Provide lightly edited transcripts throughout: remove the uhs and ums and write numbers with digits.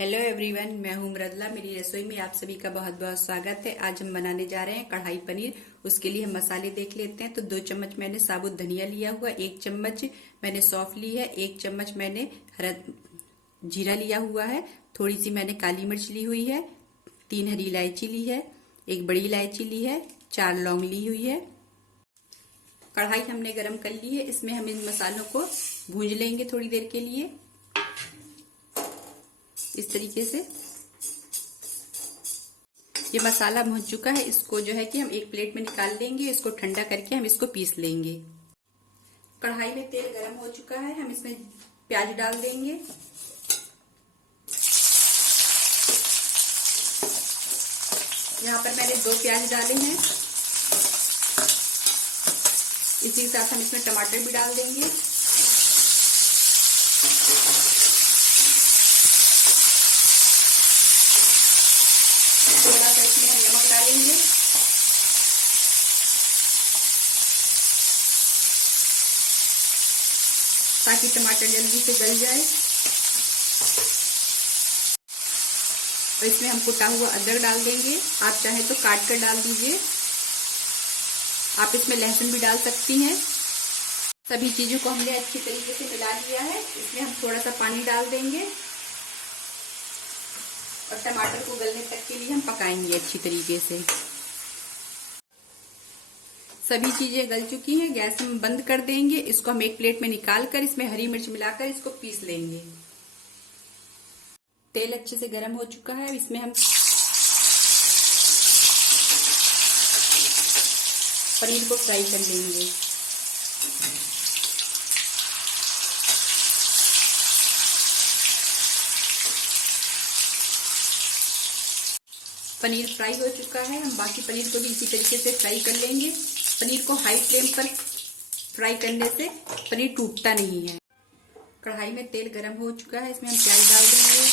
Hello everyone, मैं हूं मृदुला। मेरी रसोई में आप सभी का बहुत बहुत स्वागत है। आज हम बनाने जा रहे हैं कढ़ाई पनीर। उसके लिए हम मसाले देख लेते हैं। तो 2 चम्मच मैंने साबुत धनिया लिया हुआ, 1 चम्मच मैंने सौंफ ली है, 1 चम्मच मैंने हरा जीरा लिया हुआ है, थोड़ी सी मैंने काली मिर्च ली हुई है, 3 हरी इलायची ली है, 1 बड़ी इलायची ली है, 4 लौंग ली हुई है। कढ़ाई हमने गरम कर ली है। इसमें हम इन मसालों को भूंज लेंगे थोड़ी देर के लिए, इस तरीके से। ये मसाला भून चुका है। इसको जो है कि हम एक प्लेट में निकाल लेंगे। इसको ठंडा करके हम इसको पीस लेंगे। कढ़ाई में तेल गरम हो चुका है। हम इसमें प्याज डाल देंगे। यहाँ पर मैंने 2 प्याज डाले हैं। इसी के साथ हम इसमें टमाटर भी डाल देंगे। थोड़ा सा इसमें हम नमक डालेंगे। ताकि टमाटर जल्दी से गल जाए। और इसमें हम कुटा हुआ अदरक डाल देंगे। आप चाहे तो काट कर डाल दीजिए। आप इसमें लहसुन भी डाल सकती हैं। सभी चीजों को हमने अच्छी तरीके से मिला लिया है। इसमें हम थोड़ा सा पानी डाल देंगे और टमाटर को गलने तक के लिए हम पकाएंगे अच्छी तरीके से। सभी चीजें गल चुकी हैं। गैस हम बंद कर देंगे। इसको हम एक प्लेट में निकाल कर इसमें हरी मिर्च मिलाकर इसको पीस लेंगे। तेल अच्छे से गर्म हो चुका है। इसमें हम पनीर को फ्राई कर लेंगे। पनीर फ्राई हो चुका है। हम बाकी पनीर को भी इसी तरीके से फ्राई कर लेंगे। पनीर को हाई फ्लेम पर फ्राई करने से पनीर टूटता नहीं है। कढ़ाई में तेल गरम हो चुका है। इसमें हम प्याज डाल देंगे।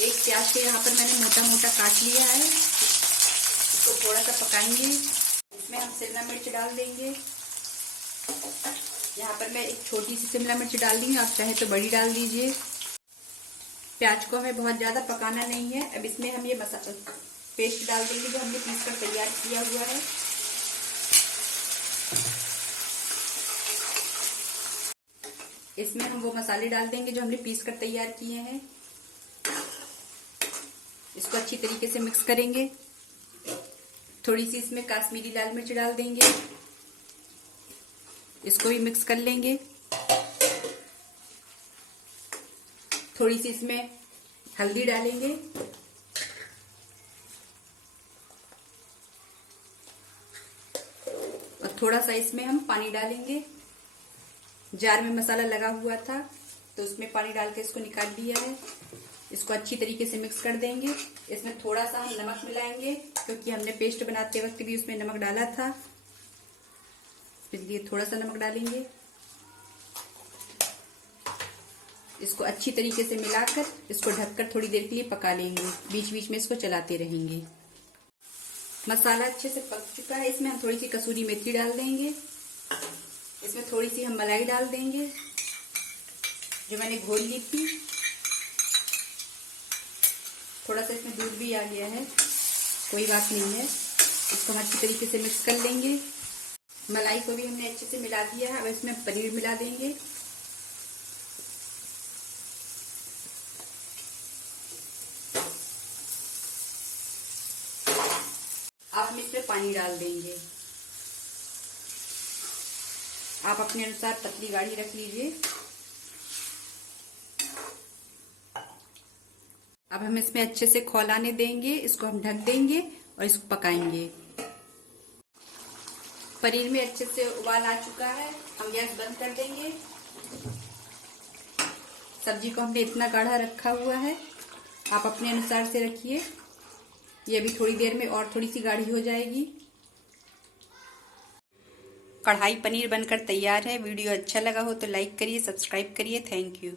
एक प्याज को यहाँ पर मैंने मोटा मोटा काट लिया है। इसको थोड़ा सा पकाएंगे। इसमें हम शिमला मिर्च डाल देंगे। यहाँ पर मैं एक छोटी सी शिमला मिर्च डाल दी हूँ। आप चाहे तो बड़ी डाल दीजिए। प्याज को हमें बहुत ज्यादा पकाना नहीं है। अब इसमें हम ये मसाला पेस्ट डाल देंगे जो हमने पीस कर तैयार किया हुआ है। इसमें हम वो मसाले डाल देंगे जो हमने पीस कर तैयार किए हैं। इसको अच्छी तरीके से मिक्स करेंगे। थोड़ी सी इसमें कश्मीरी लाल मिर्च डाल देंगे। इसको भी मिक्स कर लेंगे। थोड़ी सी इसमें हल्दी डालेंगे। और थोड़ा सा इसमें हम पानी डालेंगे। जार में मसाला लगा हुआ था तो उसमें पानी डाल के इसको निकाल लिया है। इसको अच्छी तरीके से मिक्स कर देंगे। इसमें थोड़ा सा हम नमक मिलाएंगे क्योंकि हमने पेस्ट बनाते वक्त भी उसमें नमक डाला था, इसलिए थोड़ा सा नमक डालेंगे। इसको अच्छी तरीके से मिलाकर इसको ढककर थोड़ी देर के लिए पका लेंगे। बीच बीच में इसको चलाते रहेंगे। मसाला अच्छे से पक चुका है। इसमें हम थोड़ी सी कसूरी मेथी डाल देंगे। इसमें थोड़ी सी हम मलाई डाल देंगे जो मैंने घोल ली थी। थोड़ा सा इसमें दूध भी आ गया है, कोई बात नहीं है। इसको हम अच्छी तरीके से मिक्स कर लेंगे। मलाई को भी हमने अच्छे से मिला दिया है। अब इसमें पनीर मिला देंगे। अब हम इसमें पानी डाल देंगे। आप अपने अनुसार पतली गाढ़ी रख लीजिए। अब हम इसमें अच्छे से खौलाने देंगे। इसको हम ढक देंगे और इसको पकाएंगे। पनीर में अच्छे से उबाल आ चुका है। हम गैस बंद कर देंगे। सब्जी को हमने इतना गाढ़ा रखा हुआ है, आप अपने अनुसार से रखिए। ये अभी थोड़ी देर में और थोड़ी सी गाढ़ी हो जाएगी। कढ़ाई पनीर बनकर तैयार है। वीडियो अच्छा लगा हो तो लाइक करिए, सब्सक्राइब करिए। Thank you.